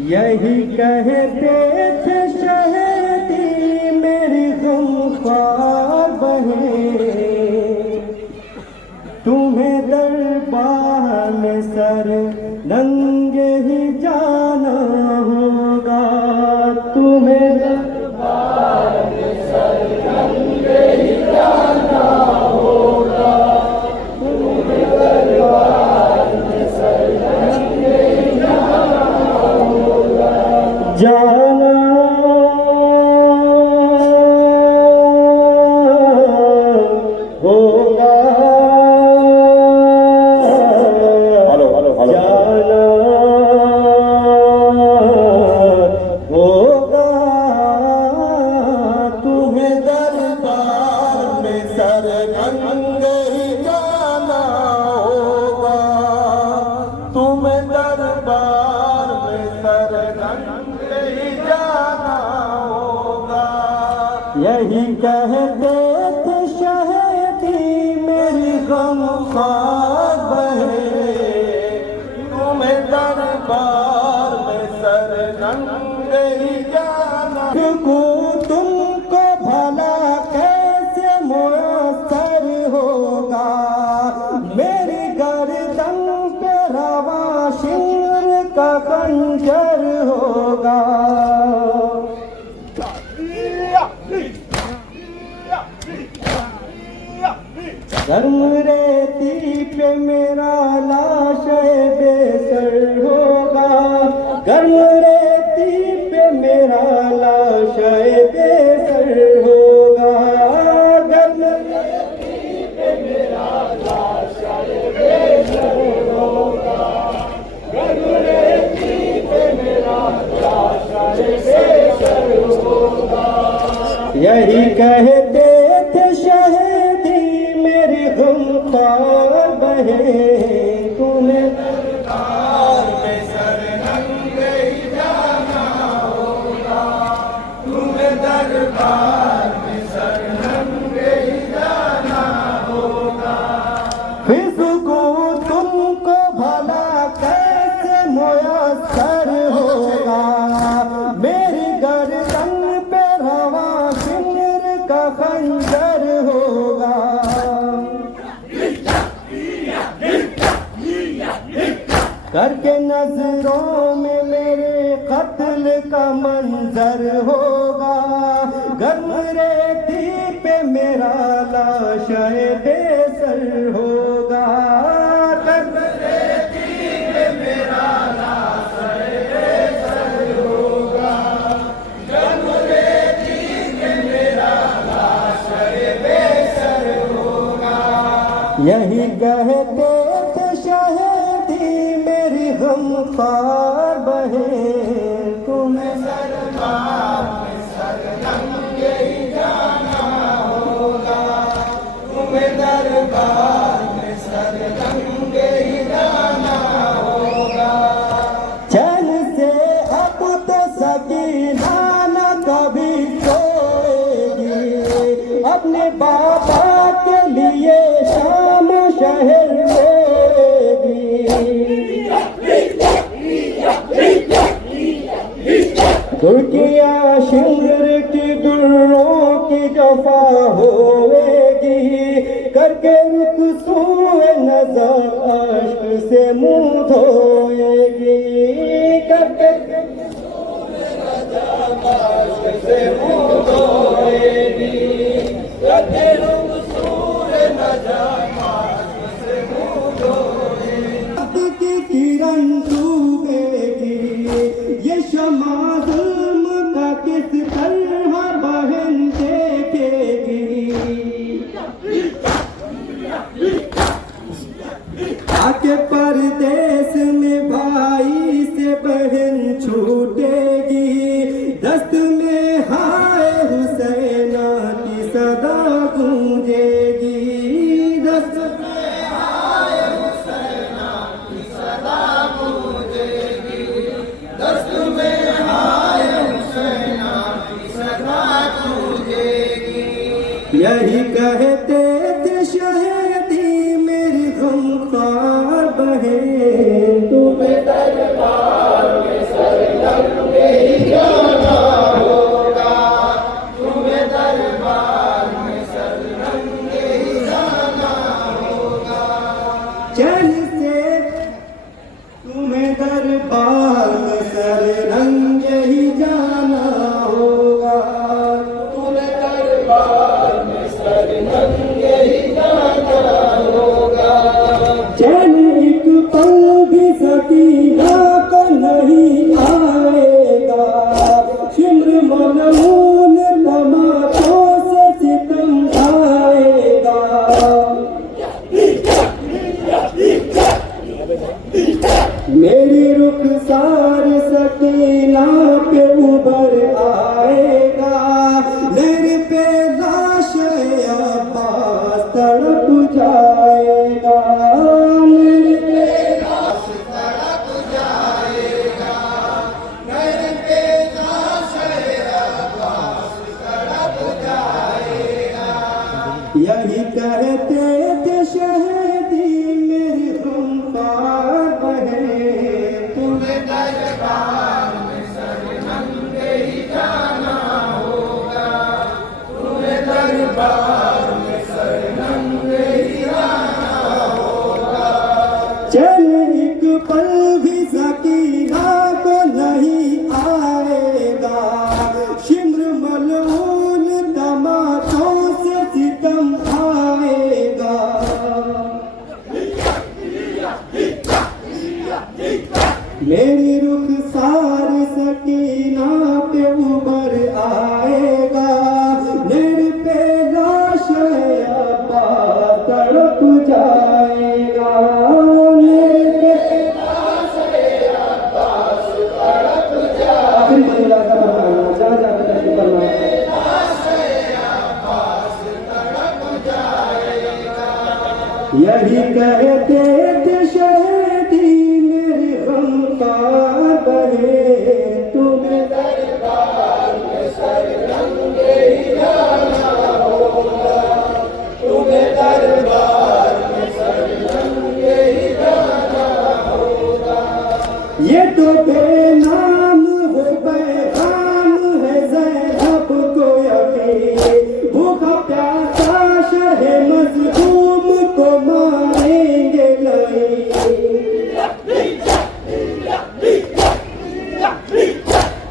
यही कहते थे शहदी मेरी गमख्वार बहें, तुम्हें दरबार में सर नंगे ही जाना होगा, तुम्हें दरबार में सर नंगे ही जाना होगा, तुम्हें दरबार में सर नंगे ही जाना होगा, जाना होगा, जाना होगा, तुम्हें दरबार में सर नंगे ही जाना होगा, तुम्हें दरबार में सर नंगे ही जाना होगा। यही कहते थे शहदी मेरी गमख्वार बहें, तुम्हें दरबार में सर नंगे ही जाना। तुमको भला कैसे मुयस्सर होगा, मेरी गर्दन पे रवा शिर का खंजर होगा, गर्म रेती पे मेरा लाश बेसर होगा, गर्म रेती पे मेरा लाश बेसर होगा, गर्म रेती पे मेरा लाश बेसर होगा, गर्म रेती पे मेरा लाश बेसर होगा। यही कहते थे शहदी मेरी गमख्वार बहें, तुम्हें दरबार में सर नंगे ही जाना होगा, तुम्हें दरबार में सर नंगे ही जाना होगा। फिज़को तुमको भला कैसे मुयस्सर होगा, मेरी गर्दन पे रवा सिर का खंजर होगा, करके नजरों में मेरे कत्ल का मंजर होगा, गर्म रेती पे मेरा लाश बेसर होगा, गर्म रेती पे मेरा लाश बेसर होगा, गर्म रेती पे मेरा लाश बेसर होगा। यही कहते थे शहदी मेरी गमख्वार बहें, तुम्हें दरबार में सर नंगे ही जाना होगा, तुम्हें दरबार में सर नंगे ही जाना होगा। चैन से अब तो सकीना न कभी सोएगी, अपने बाबा के लिए शाम शहर रोएगी, तुर्किया शिंगर की दुर्रों की जफा होएगी, करके रुख सूए नजर अश्क से मुंह धोएगी, करके अश्क से मुंह धोएगी, करके रुख सूए नजर अश्क से मुंह धोएगी। की किरण डूबेगी, ये शमा जुल्म तुम्हें दरबार में सर नंगे ही जाना होगा, तुम्हें दरबार में सर नंगे ही जाना होगा। चैन एक पल भी सकीना को नहीं आएगा, शिम्र मनमून तमाशों से सितम आएगा। मेरी रुखसार सकीना पे उबर आएगा, मेरे पे लाश अब्बास तड़प जाएगा, मेरे पे लाश तड़प जाएगा, मेरे पे लाश अब्बास तड़प जाएगा। यही कहते थे शहीदी मेरी गमख्वार बहन, तुम्हें दरबार में सर नंगे ही जाना होगा, तुम्हें दरबार में सर नंगे ही जाना होगा। चल एक पल भी सकीना को नहीं आएगा, शिम्र मलऊन तमाशों से सितम आएगा। मेरी रुखसार सकीना पे उबर आएगा, मेरे पे लाश अब्बास तड़प जाएगा, मेरे पे लाश अब्बास तड़प जाएगा। जा जा यही कहते थे शहीदी मेरी गमख्वार बहन, तुम्हें दरबार में सर नंगे ही जाना होगा, तुम्हें दरबार में सर नंगे ही जाना होगा। ये तो बेनाम हो पैगाम है ज़ैनब को यकीन, भूखा प्यासा शहे मज़लूम को मारेंगे नहीं।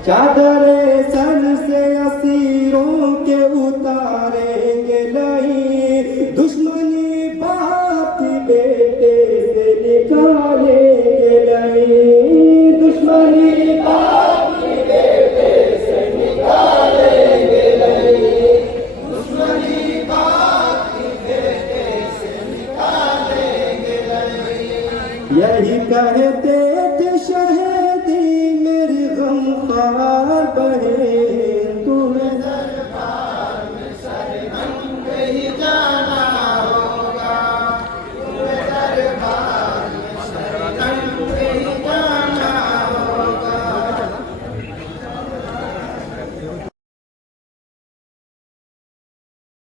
चादरे सर से असीरों के उतारेंगे नहीं, दुश्मनी बाप की बेटे से निकालेंगे नहीं, दुश्मनी बाप की बेटे से निकालेंगे नहीं, दुश्मनी बाप की बेटे से निकालेंगे नहीं। यही कहते थे शहीदी मेरी गमख्वार बहन,